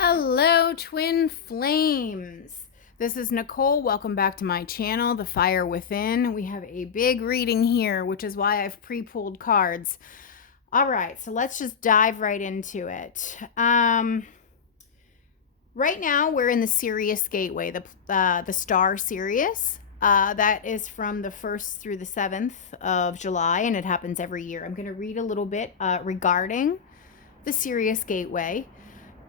Hello, twin flames. This is Nicole. Welcome back to my channel, The Fire Within. We have a big reading here, which is why I've pre-pulled cards. All right, so let's just dive right into it. Right now, we're in the Sirius Gateway, the star Sirius. That is from the 1st through the 7th of July, and it happens every year. I'm going to read a little bit regarding the Sirius Gateway,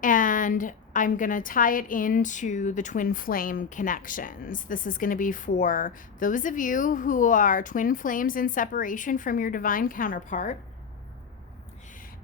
and I'm going to tie it into the twin flame connections. This is going to be for those of you who are twin flames in separation from your divine counterpart,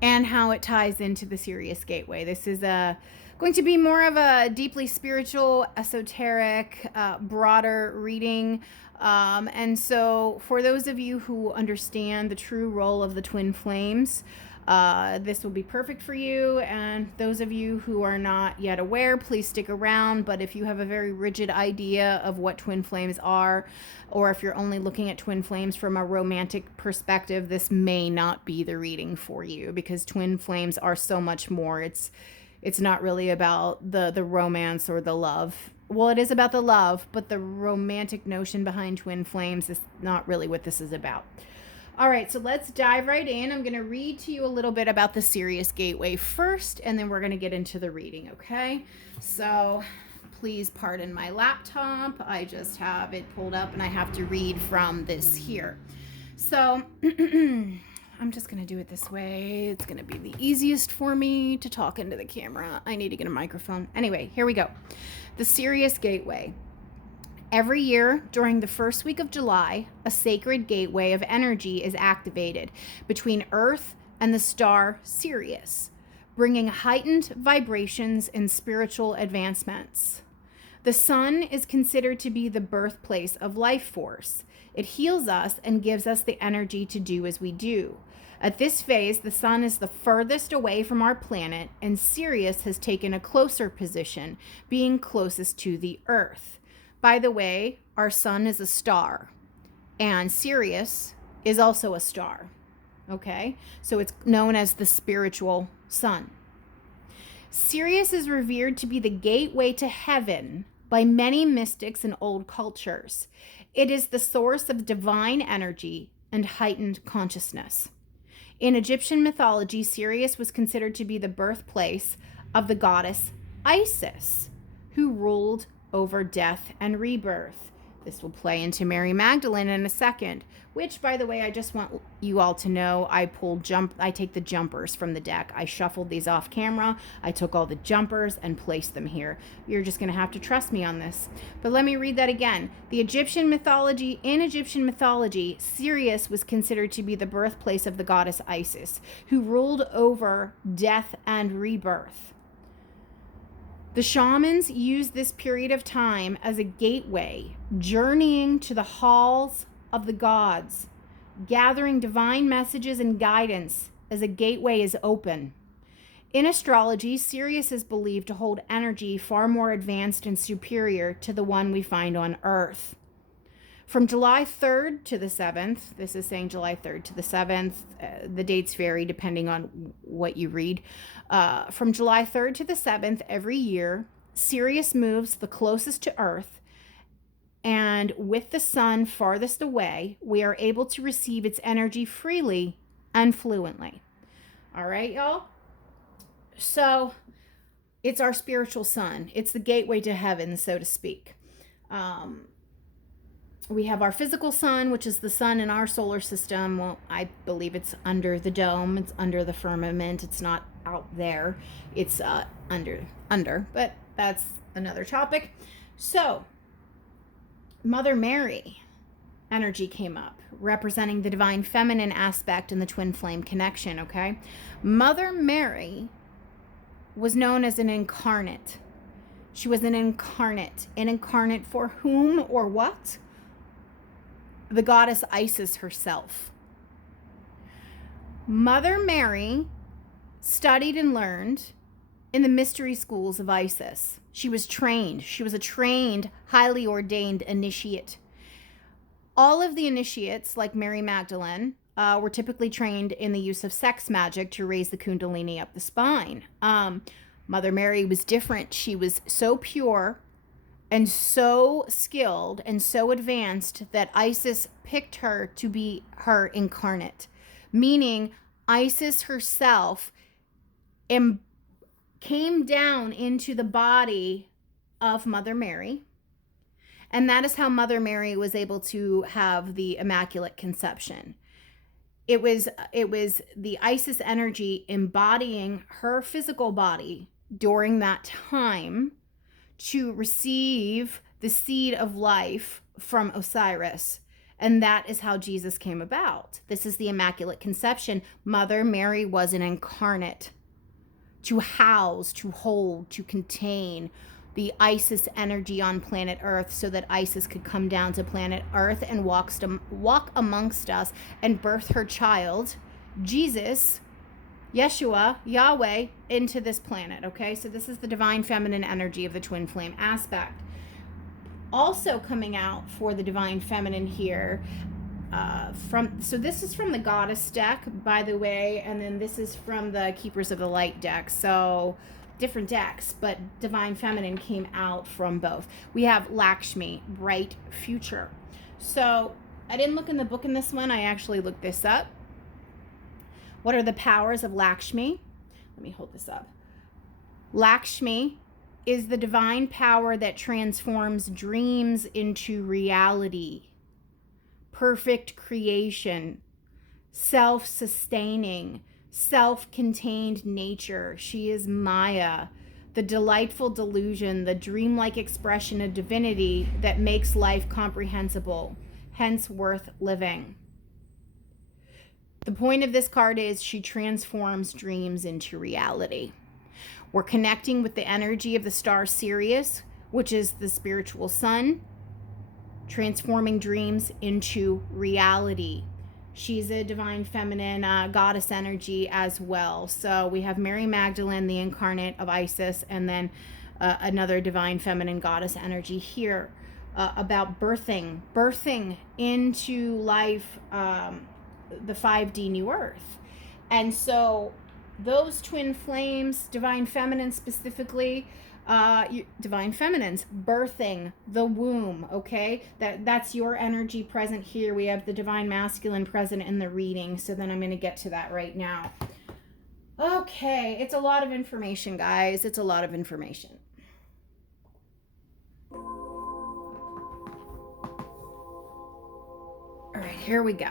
and how it ties into the Sirius Gateway. This is going to be more of a deeply spiritual, esoteric, broader reading. And so for those of you who understand the true role of the twin flames, this will be perfect for you. And those of you who are not yet aware, please stick around. But if you have a very rigid idea of what twin flames are, or if you're only looking at twin flames from a romantic perspective, this may not be the reading for you, because twin flames are so much more. It's not really about the romance or the love. Well, it is about the love, but the romantic notion behind twin flames is not really what this is about. All right, so let's dive right in. I'm going to read to you a little bit about the Sirius Gateway first, and then we're going to get into the reading, okay? So please pardon my laptop. I just have it pulled up, and I have to read from this here. So I'm just going to do it this way. It's going to be the easiest for me to talk into the camera. I need to get a microphone. Anyway, here we go. The Sirius Gateway. Every year, during the first week of July, a sacred gateway of energy is activated between Earth and the star Sirius, bringing heightened vibrations and spiritual advancements. The sun is considered to be the birthplace of life force. It heals us and gives us the energy to do as we do. At this phase, the sun is the furthest away from our planet, and Sirius has taken a closer position, being closest to the Earth. By the way, our sun is a star, and Sirius is also a star, okay? So it's known as the spiritual sun. Sirius is revered to be the gateway to heaven by many mystics in old cultures. It is the source of divine energy and heightened consciousness. In Egyptian mythology, Sirius was considered to be the birthplace of the goddess Isis, who ruled over death and rebirth. This will play into Mary Magdalene in a second, which, by the way, I just want you all to know, I take the jumpers from the deck. I shuffled these off camera. I took all the jumpers and placed them here. You're just going to have to trust me on this. But let me read that again. In Egyptian mythology, Sirius was considered to be the birthplace of the goddess Isis, who ruled over death and rebirth. The shamans used this period of time as a gateway, journeying to the halls of the gods, gathering divine messages and guidance as a gateway is open. In astrology, Sirius is believed to hold energy far more advanced and superior to the one we find on Earth. From July 3rd to the 7th, this is saying July 3rd to the 7th, the dates vary depending on what you read. From July 3rd to the 7th every year, Sirius moves the closest to Earth, and with the sun farthest away, we are able to receive its energy freely and fluently. All right, y'all? So it's our spiritual sun. It's the gateway to heaven, so to speak. We have our physical sun, which is the sun in our solar system. Well, I believe it's under the dome. It's under the firmament. It's not out there. It's under, but that's another topic. So, Mother Mary energy came up, representing the divine feminine aspect in the twin flame connection, okay? Mother Mary was known as an incarnate. She was an incarnate. An incarnate for whom or what? The goddess Isis herself. Mother Mary studied and learned in the mystery schools of Isis. She was trained. She was a trained, highly ordained initiate. All of the initiates, like Mary Magdalene, were typically trained in the use of sex magic to raise the kundalini up the spine. Mother Mary was different. She was so pure and so skilled and so advanced that Isis picked her to be her incarnate, meaning Isis herself came down into the body of Mother Mary. And that is how Mother Mary was able to have the Immaculate Conception. It was the Isis energy embodying her physical body during that time to receive the seed of life from Osiris. And that is how Jesus came about. This is the Immaculate Conception. Mother Mary was an incarnate to house, to hold, to contain the Isis energy on planet Earth so that Isis could come down to planet Earth and walk amongst us and birth her child, Jesus, Yeshua, Yahweh, into this planet, okay? So this is the divine feminine energy of the twin flame aspect. Also coming out for the divine feminine here, so this is from the Goddess deck, by the way, and then this is from the Keepers of the Light deck. So different decks, but divine feminine came out from both. We have Lakshmi, bright future. So I didn't look in the book in this one. I actually looked this up. What are the powers of Lakshmi? Let me hold this up. Lakshmi is the divine power that transforms dreams into reality. Perfect creation, self-sustaining, self-contained nature. She is Maya, the delightful delusion, the dreamlike expression of divinity that makes life comprehensible, hence worth living. The point of this card is she transforms dreams into reality. We're connecting with the energy of the star Sirius, which is the spiritual sun, transforming dreams into reality. She's a divine feminine goddess energy as well. So we have Mary Magdalene, the incarnate of Isis, and then another divine feminine goddess energy here about birthing into life the 5D new earth. And so those twin flames, divine feminine specifically, divine feminines, birthing the womb, okay? That's your energy present here. We have the divine masculine present in the reading, so then I'm going to get to that right now. Okay, it's a lot of information, guys. It's a lot of information. All right, here we go.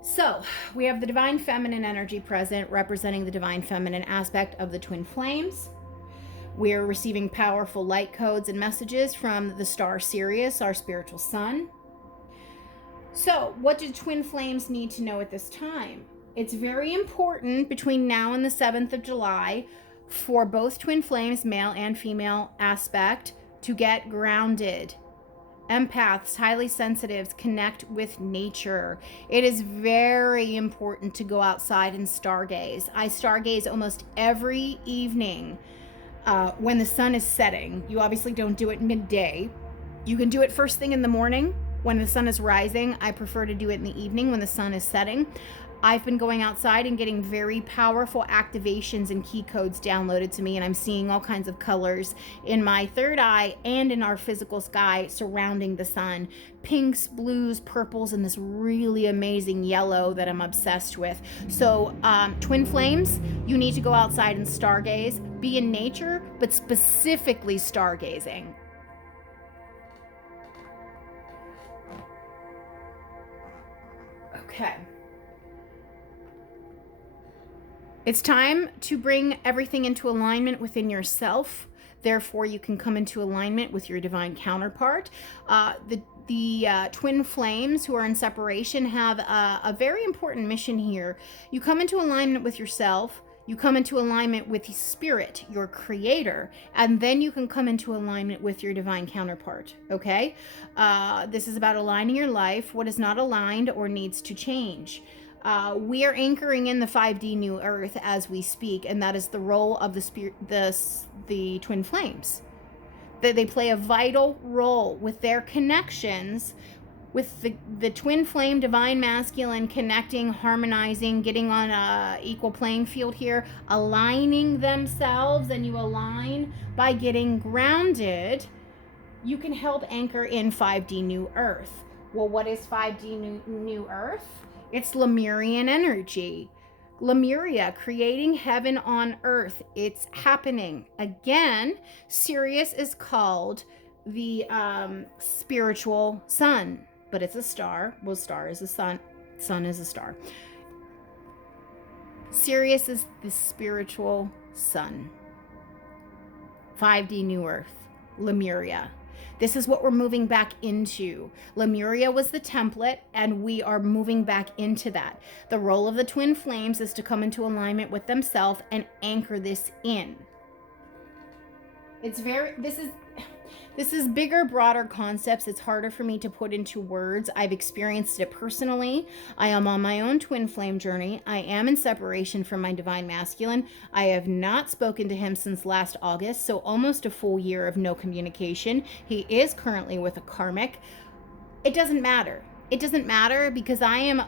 So we have the divine feminine energy present, representing the divine feminine aspect of the twin flames. We're receiving powerful light codes and messages from the star Sirius, our spiritual sun. So what do twin flames need to know at this time? It's very important between now and the 7th of July for both twin flames, male and female aspect, to get grounded. Empaths, highly sensitives, connect with nature. It is very important to go outside and stargaze. I stargaze almost every evening when the sun is setting. You obviously don't do it midday. You can do it first thing in the morning when the sun is rising. I prefer to do it in the evening when the sun is setting. I've been going outside and getting very powerful activations and key codes downloaded to me, and I'm seeing all kinds of colors in my third eye and in our physical sky surrounding the sun. Pinks, blues, purples, and this really amazing yellow that I'm obsessed with. So twin flames, you need to go outside and stargaze, be in nature, but specifically stargazing. Okay. It's time to bring everything into alignment within yourself. Therefore, you can come into alignment with your divine counterpart. The twin flames who are in separation have a very important mission here. You come into alignment with yourself. You come into alignment with spirit, your creator, and then you can come into alignment with your divine counterpart, okay? This is about aligning your life, what is not aligned or needs to change. We are anchoring in the 5D new earth as we speak, and that is the role of the twin flames. They play a vital role with their connections with the twin flame, divine masculine, connecting, harmonizing, getting on a equal playing field here, aligning themselves, and you align by getting grounded, you can help anchor in 5D New Earth. Well, what is 5D New Earth? It's Lemurian energy. Lemuria, creating heaven on earth. It's happening. Again, Sirius is called the spiritual sun, but it's a star. Well, star is a sun. Sun is a star. Sirius is the spiritual sun. 5D New Earth. Lemuria. This is what we're moving back into. Lemuria was the template, and we are moving back into that. The role of the twin flames is to come into alignment with themselves and anchor this in. This is bigger, broader concepts. It's harder for me to put into words. I've experienced it personally. I am on my own twin flame journey. I am in separation from my divine masculine. I have not spoken to him since last August, so almost a full year of no communication. He is currently with a karmic. It doesn't matter. It doesn't matter because I am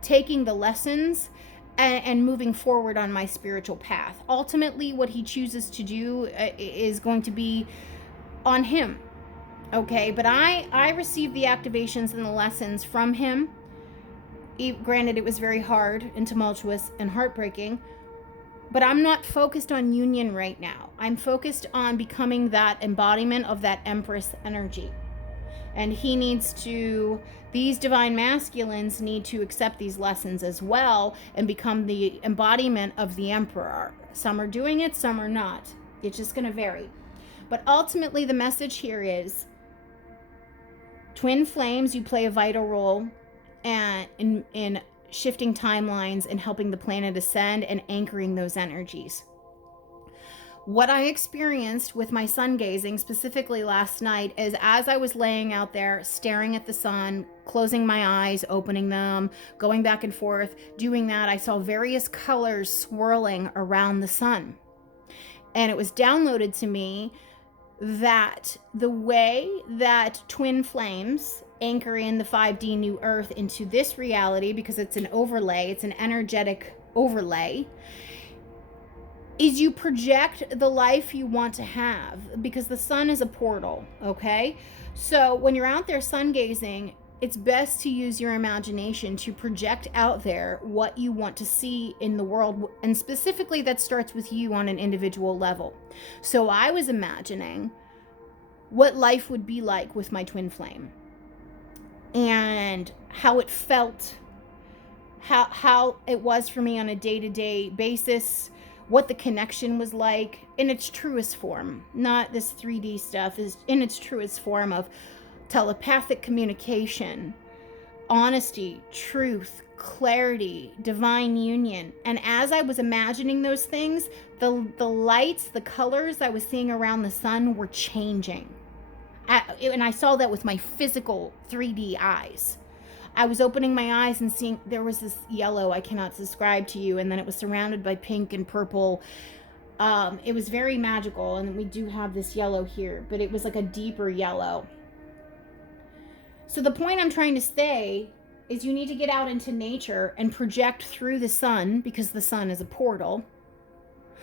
taking the lessons and moving forward on my spiritual path. Ultimately, what he chooses to do is going to be on him. Okay, but I received the activations and the lessons from him. Granted, it was very hard and tumultuous and heartbreaking, but I'm not focused on union right now. I'm focused on becoming that embodiment of that Empress energy. And these divine masculines need to accept these lessons as well and become the embodiment of the Emperor. Some are doing it, some are not. It's just going to vary. But ultimately, the message here is twin flames, you play a vital role in shifting timelines and helping the planet ascend and anchoring those energies. What I experienced with my sun gazing, specifically last night, is as I was laying out there staring at the sun, closing my eyes, opening them, going back and forth, doing that, I saw various colors swirling around the sun. And it was downloaded to me that the way that twin flames anchor in the 5D New Earth into this reality, because it's an overlay, it's an energetic overlay, is you project the life you want to have, because the sun is a portal, okay? So when you're out there sun gazing, it's best to use your imagination to project out there what you want to see in the world. And specifically, that starts with you on an individual level. So I was imagining what life would be like with my twin flame and how it felt, how it was for me on a day-to-day basis, what the connection was like in its truest form, not this 3D stuff, is in its truest form of telepathic communication, honesty, truth, clarity, divine union. And as I was imagining those things, the lights, the colors I was seeing around the sun were changing. And I saw that with my physical 3D eyes. I was opening my eyes and seeing there was this yellow I cannot describe to you, and then it was surrounded by pink and purple. It was very magical, and we do have this yellow here, but it was like a deeper yellow. So the point I'm trying to say is you need to get out into nature and project through the sun, because the sun is a portal,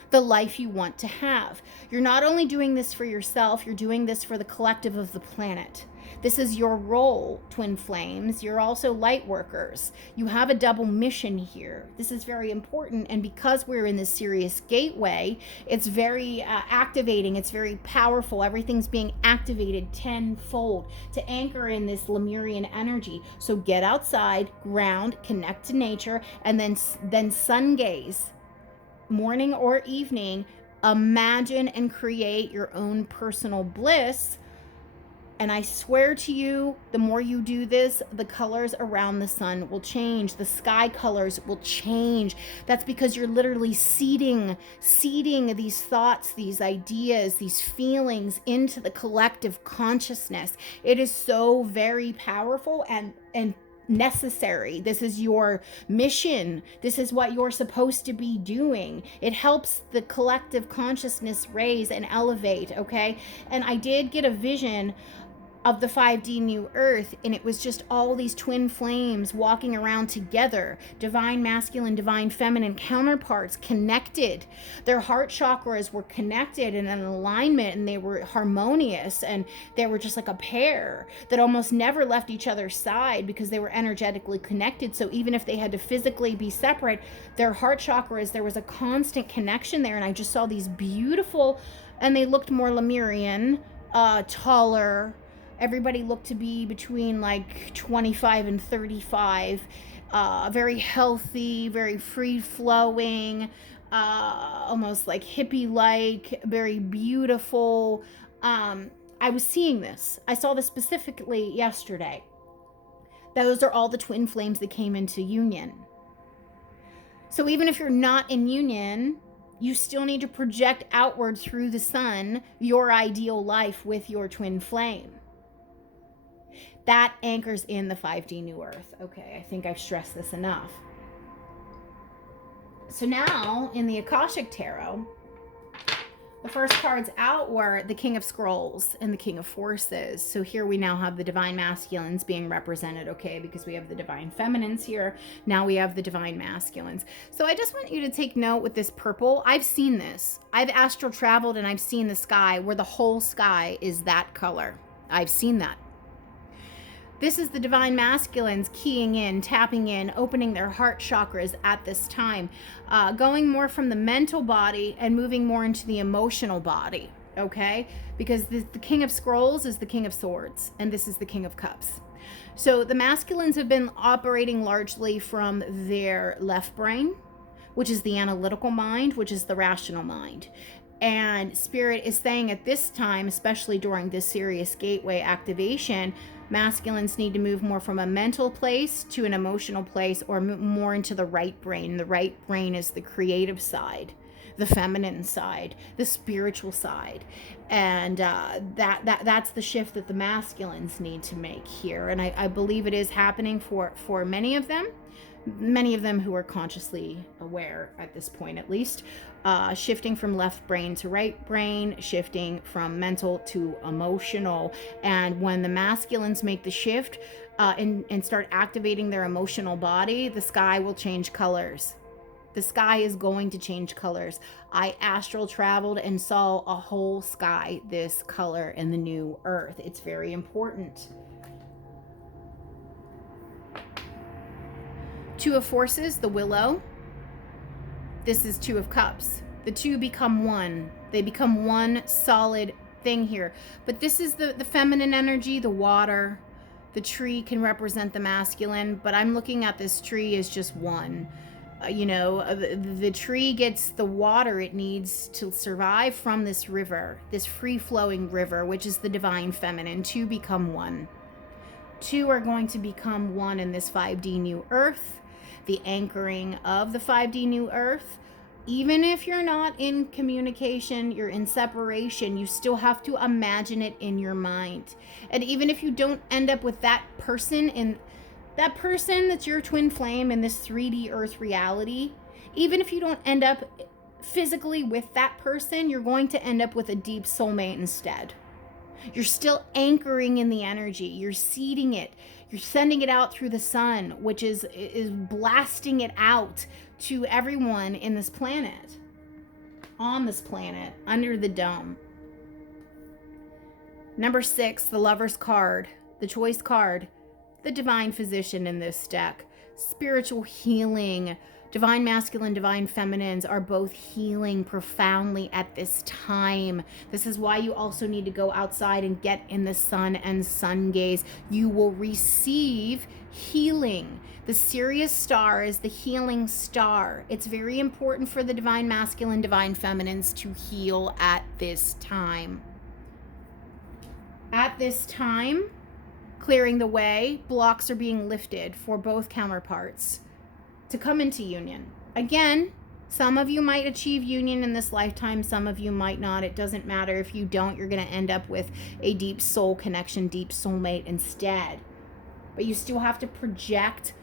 the life you want to have. You're not only doing this for yourself, you're doing this for the collective of the planet. This is your role, twin flames. You're also light workers. You have a double mission here. This is very important. And because we're in this Sirius gateway, it's very activating. It's very powerful. Everything's being activated tenfold to anchor in this Lemurian energy. So get outside, ground, connect to nature, and then sun gaze. Morning or evening, imagine and create your own personal bliss. And I swear to you, the more you do this, the colors around the sun will change. The sky colors will change. That's because you're literally seeding these thoughts, these ideas, these feelings into the collective consciousness. It is so very powerful and necessary. This is your mission. This is what you're supposed to be doing. It helps the collective consciousness raise and elevate, okay? And I did get a vision of the 5D new earth, and it was just all these twin flames walking around together, divine masculine, divine feminine counterparts connected. Their heart chakras were connected and in alignment, and they were harmonious, and they were just like a pair that almost never left each other's side because they were energetically connected. So even if they had to physically be separate, their heart chakras, there was a constant connection there. And I just saw these beautiful, and they looked more Lemurian, taller. Everybody looked to be between like 25 and 35, very healthy, very free flowing, almost like hippie like, very beautiful. I was seeing this. I saw this specifically yesterday. Those are all the twin flames that came into union. So even if you're not in union, you still need to project outward through the sun your ideal life with your twin flame. That anchors in the 5D new earth. Okay, I think I've stressed this enough. So now in the Akashic Tarot, the first cards out were the King of Scrolls and the King of Forces. So here we now have the divine masculines being represented, okay, because we have the divine feminines here. Now we have the divine masculines. So I just want you to take note with this purple. I've seen this. I've astral traveled and I've seen the sky where the whole sky is that color. I've seen that. This is the divine masculines keying in, tapping in, opening their heart chakras at this time, going more from the mental body and moving more into the emotional body, okay? Because the King of Scrolls is the King of Swords, and this is the King of Cups. So the masculines have been operating largely from their left brain, which is the analytical mind, which is the rational mind. And Spirit is saying at this time, especially during this Sirius gateway activation, masculines need to move more from a mental place to an emotional place, or more into the right brain. The right brain is the creative side, the feminine side, the spiritual side. And that's the shift that the masculines need to make here. And I believe it is happening for many of them who are consciously aware at this point, at least. Shifting from left brain to right brain, shifting from mental to emotional. And when the masculines make the shift and start activating their emotional body, the sky will change colors. The sky is going to change colors. I astral traveled and saw a whole sky this color in the new earth. It's very important. Two of Forces, the Willow. This is Two of Cups. The two become one. They become one solid thing here. But this is the feminine energy, the water. The tree can represent the masculine, but I'm looking at this tree as just one. The tree gets the water it needs to survive from this river, this free-flowing river, which is the divine feminine. Two become one. Two are going to become one in this 5D new earth. The anchoring of the 5D new earth. Even if you're not in communication, you're in separation, you still have to imagine it in your mind. And even if you don't end up with that person that's your twin flame in this 3D earth reality, even if you don't end up physically with that person, you're going to end up with a deep soulmate instead. You're still anchoring in the energy. You're seeding it. You're sending it out through the sun, which is blasting it out to everyone in this planet, on this planet, under the dome. Number 6, the Lover's card, the choice card, the divine physician in this deck. Spiritual healing. Divine masculine, divine feminines are both healing profoundly at this time. This is why you also need to go outside and get in the sun and sun gaze. You will receive healing. The Sirius star is the healing star. It's very important for the divine masculine, divine feminines to heal at this time. At this time, clearing the way, blocks are being lifted for both counterparts to come into union. Again, some of you might achieve union in this lifetime, some of you might not. It doesn't matter. If you don't, you're going to end up with a deep soul connection, deep soulmate instead. But you still have to project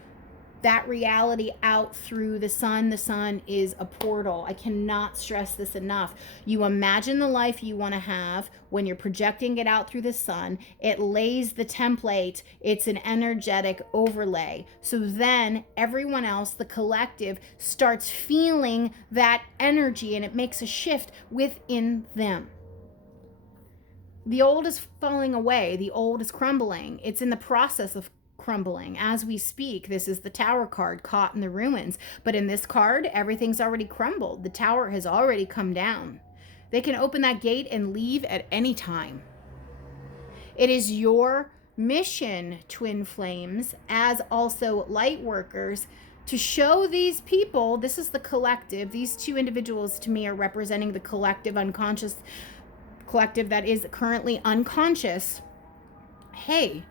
that reality out through the sun. The sun is a portal. I cannot stress this enough. You imagine the life you want to have when you're projecting it out through the sun. It lays the template. It's an energetic overlay. So then everyone else, the collective, starts feeling that energy, and it makes a shift within them. The old is falling away. The old is crumbling. It's in the process of crumbling as we speak. This is the Tower card, caught in the ruins. But in this card, everything's already crumbled. The tower has already come down. They can open that gate and leave at any time. It is your mission, twin flames, as also light workers, to show these people, this is the collective. These two individuals to me are representing the collective unconscious, collective that is currently unconscious. Hey,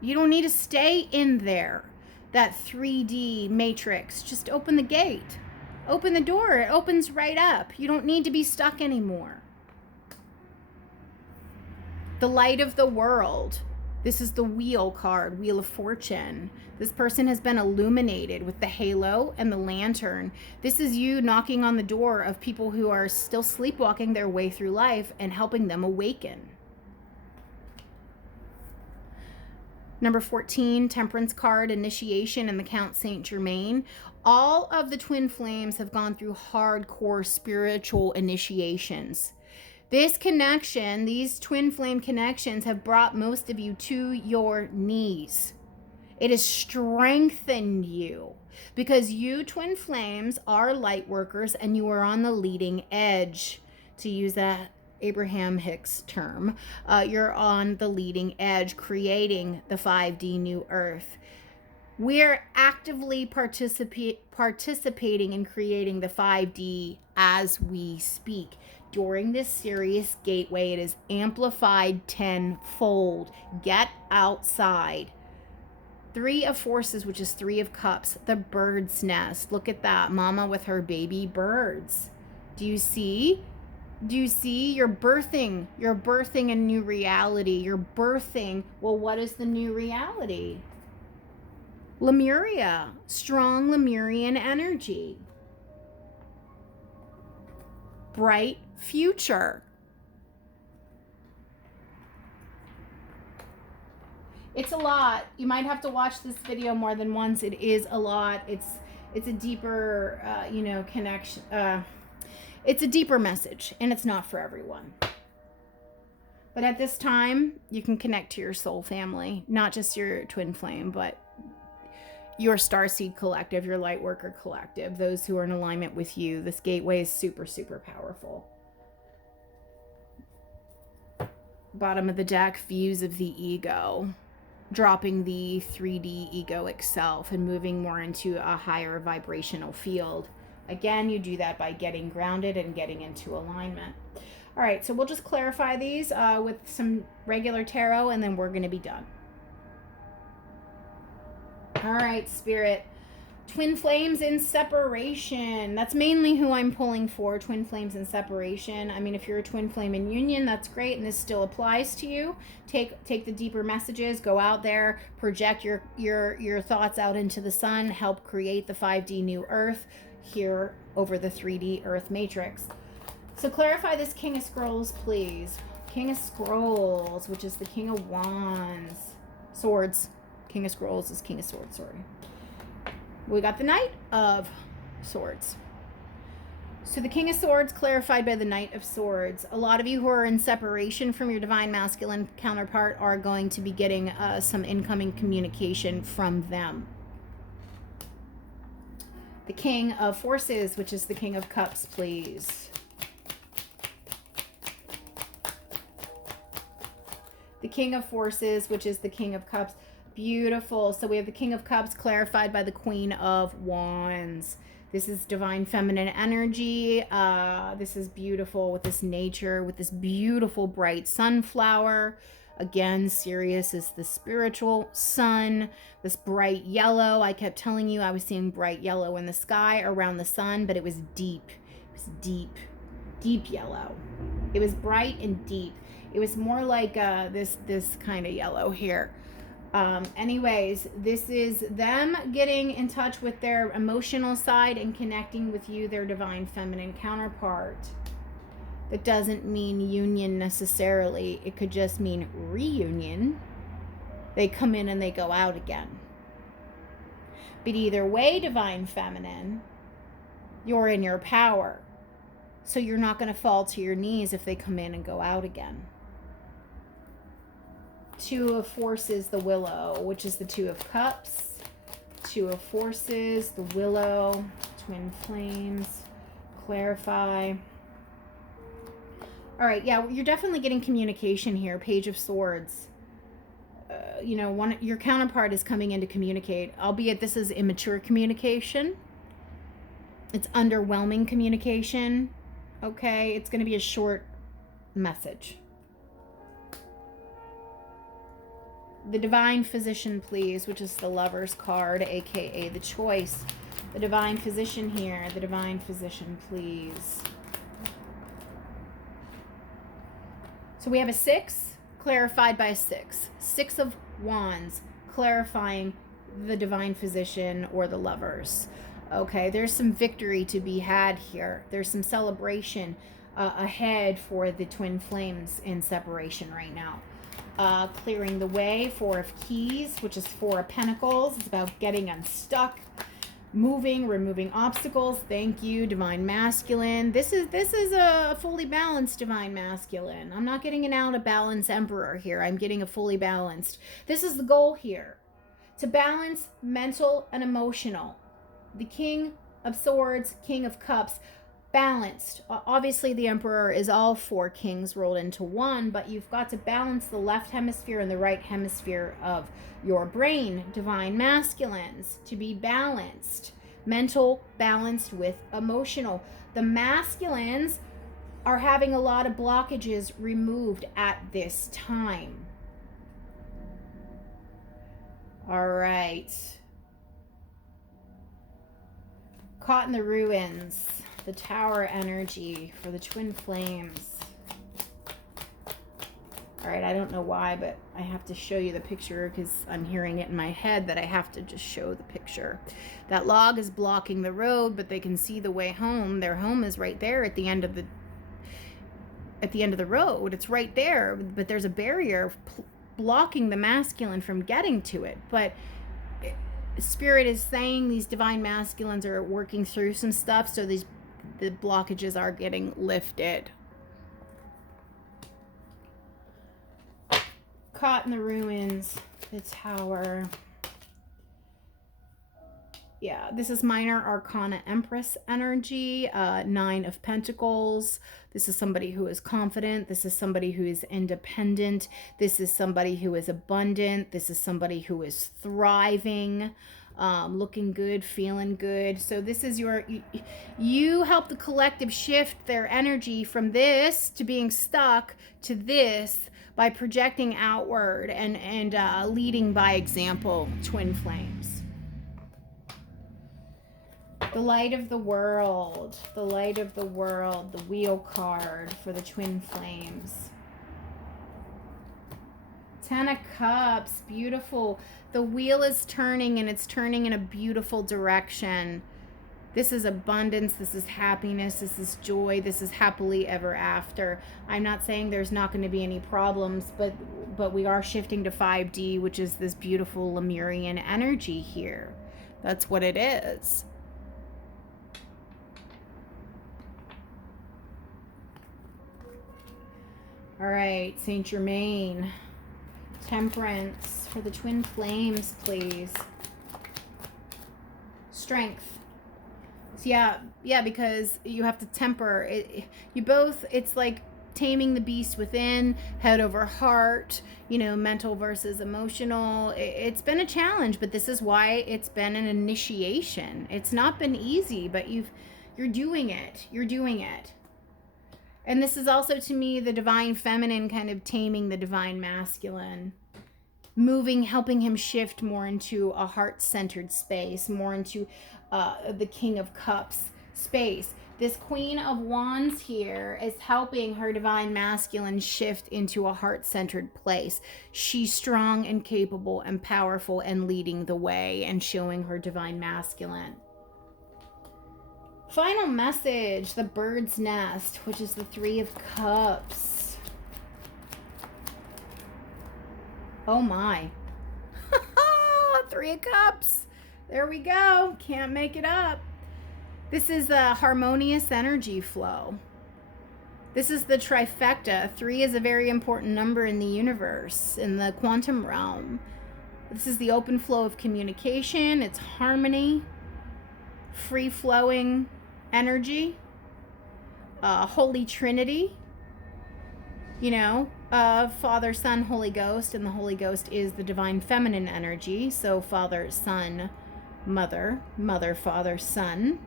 you don't need to stay in there, that 3D matrix. Just open the gate. Open the door. It opens right up. You don't need to be stuck anymore. The light of the world. This is the Wheel card, Wheel of Fortune. This person has been illuminated with the halo and the lantern. This is you knocking on the door of people who are still sleepwalking their way through life and helping them awaken. Number 14, Temperance card, Initiation, and the Count Saint Germain. All of the twin flames have gone through hardcore spiritual initiations. This connection, these twin flame connections, have brought most of you to your knees. It has strengthened you because you twin flames are light workers and you are on the leading edge, to use that Abraham Hicks term. You're on the leading edge, creating the 5D new earth. We're actively participating in creating the 5D as we speak. During this Sirius gateway, it is amplified tenfold. Get outside. 3 of Forces, which is 3 of Cups, the bird's nest. Look at that, mama with her baby birds. Do you see? Do you see? You're birthing a new reality. You're birthing, well, what is the new reality? Lemuria, strong Lemurian energy. Bright future. It's a lot. You might have to watch this video more than once. It is a lot. It's a deeper, connection. It's a deeper message, and it's not for everyone. But at this time, you can connect to your soul family, not just your twin flame, but your starseed collective, your light worker collective, those who are in alignment with you. This gateway is super, super powerful. Bottom of the deck, views of the ego. Dropping the 3D egoic self and moving more into a higher vibrational field. Again, you do that by getting grounded and getting into alignment. All right, so we'll just clarify these with some regular tarot, and then we're going to be done. All right, Spirit. Twin flames in separation. That's mainly who I'm pulling for, twin flames in separation. I mean, if you're a twin flame in union, that's great, and this still applies to you. Take the deeper messages, go out there, project your thoughts out into the sun, help create the 5D new earth here over the 3D earth matrix. So clarify this King of Scrolls, please. King of Scrolls, which is the King of Wands. Swords. King of Scrolls is King of Swords, sorry. We got the Knight of Swords. So the King of Swords clarified by the Knight of Swords. A lot of you who are in separation from your divine masculine counterpart are going to be getting some incoming communication from them. The King of Forces, which is the King of Cups, please. The King of Forces, which is the King of Cups. Beautiful. So we have the King of Cups clarified by the Queen of Wands. This is divine feminine energy. This is beautiful with this nature, with this beautiful bright sunflower. Again, Sirius is the spiritual sun. This bright yellow. I kept telling you I was seeing bright yellow in the sky around the sun, but it was deep. It was deep, deep yellow. It was bright and deep. It was more like this kind of yellow here. Anyways, this is them getting in touch with their emotional side and connecting with you, their divine feminine counterpart. That doesn't mean union necessarily. It could just mean reunion. They come in and they go out again. But either way, divine feminine, you're in your power. So you're not going to fall to your knees if they come in and go out again. Two of Forces, the Willow, which is the Two of Cups. Two of Forces, the Willow, Twin Flames, clarify. All right, yeah, you're definitely getting communication here. Page of Swords. You know, your counterpart is coming in to communicate, albeit this is immature communication. It's underwhelming communication. Okay, it's going to be a short message. The Divine Physician, please, which is the Lover's card, aka the choice. The Divine Physician here. The Divine Physician, please. So we have a 6, clarified by a 6. 6 of Wands, clarifying the Divine Physician or the Lovers. Okay, there's some victory to be had here. There's some celebration ahead for the Twin Flames in separation right now. Clearing the way, 4 of Keys, which is 4 of Pentacles. It's about getting unstuck, moving, removing obstacles. Thank you, Divine Masculine. This is a fully balanced Divine Masculine. I'm not getting an out of balance Emperor here. I'm getting a fully balanced. This is the goal here, to balance mental and emotional. The King of Swords, King of Cups, balanced. Obviously, the Emperor is all 4 kings rolled into one, but you've got to balance the left hemisphere and the right hemisphere of your brain, Divine Masculines, to be balanced. Mental balanced with emotional. The masculines are having a lot of blockages removed at this time. All right. Caught in the Ruins. The Tower energy for the Twin Flames. All right, I don't know why, but I have to show you the picture because I'm hearing it in my head that I have to just show the picture. That log is blocking the road, but they can see the way home. Their home is right there at the end of the road. It's right there, but there's a barrier blocking the masculine from getting to it. But Spirit is saying these Divine Masculines are working through some stuff, so the blockages are getting lifted. Caught in the Ruins, the Tower. Yeah, this is Minor Arcana Empress energy, 9 of Pentacles. This is somebody who is confident. This is somebody who is independent. This is somebody who is abundant. This is somebody who is thriving. Looking good, feeling good. So this is you help the collective shift their energy from this to being stuck to this by projecting outward and leading by example, Twin Flames. The Light of the World, the Light of the World, the Wheel card for the Twin Flames. 10 of Cups, beautiful. The wheel is turning and it's turning in a beautiful direction. This is abundance, this is happiness, this is joy, this is happily ever after. I'm not saying there's not going to be any problems, but we are shifting to 5D, which is this beautiful Lemurian energy here. That's what it is. All right, Saint Germain. Temperance for the Twin Flames, please. Strength. So yeah, because you have to temper it. You both, it's like taming the beast within, head over heart, mental versus emotional. It's been a challenge, but this is why it's been an initiation. It's not been easy, but you're doing it. You're doing it. And this is also, to me, the Divine Feminine kind of taming the Divine Masculine. Moving, helping him shift more into a heart-centered space, more into the King of Cups space. This Queen of Wands here is helping her divine masculine shift into a heart-centered place. She's strong and capable and powerful and leading the way and showing her divine masculine. Final message, the bird's nest, which is the Three of Cups. Oh my. Three of Cups. There we go. Can't make it up. This is the harmonious energy flow. This is the trifecta. 3 is a very important number in the universe, in the quantum realm. This is the open flow of communication. It's harmony, free-flowing energy, Holy Trinity, you know, Father, Son, Holy Ghost, and the Holy Ghost is the divine feminine energy. So Father, Son, Mother, Mother, Father, Son.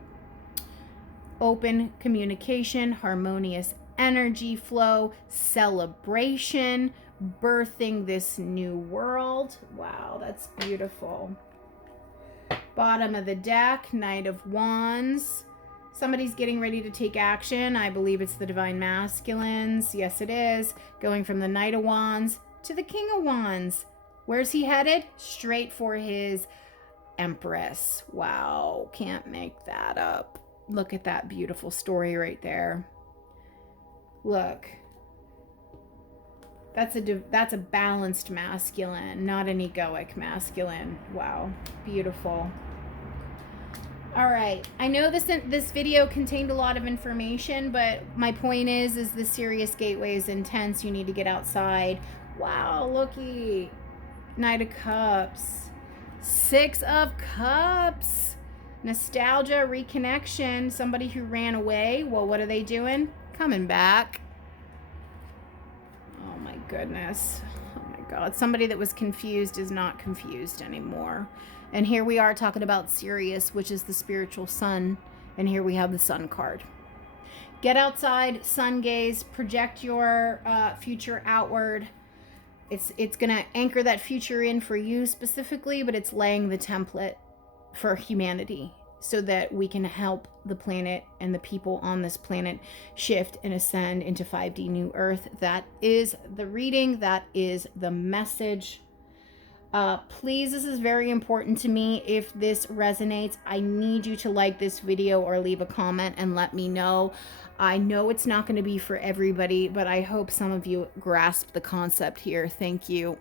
Open communication, harmonious energy flow, celebration, birthing this new world. Wow, that's beautiful. Bottom of the deck, Knight of Wands. Somebody's getting ready to take action. I believe it's the divine masculines. Yes, it is. Going from the Knight of Wands to the King of Wands. Where's he headed? Straight for his Empress. Wow, can't make that up. Look at that beautiful story right there. Look. That's a balanced masculine, not an egoic masculine. Wow, beautiful. All right, I know this video contained a lot of information, but my point is the Sirius gateway is intense. You need to get outside. Wow, looky. Knight of Cups. 6 of Cups. Nostalgia, reconnection, somebody who ran away. Well, what are they doing? Coming back. Oh my goodness. Oh my God. Somebody that was confused is not confused anymore. And here we are talking about Sirius, which is the spiritual sun. And here we have the sun card. Get outside, sun gaze, project your future outward. It's going to anchor that future in for you specifically, but it's laying the template for humanity so that we can help the planet and the people on this planet shift and ascend into 5D New Earth. That is the reading. That is the message. Please, this is very important to me. If this resonates, I need you to like this video or leave a comment and let me know. I know it's not going to be for everybody, but I hope some of you grasp the concept here. Thank you.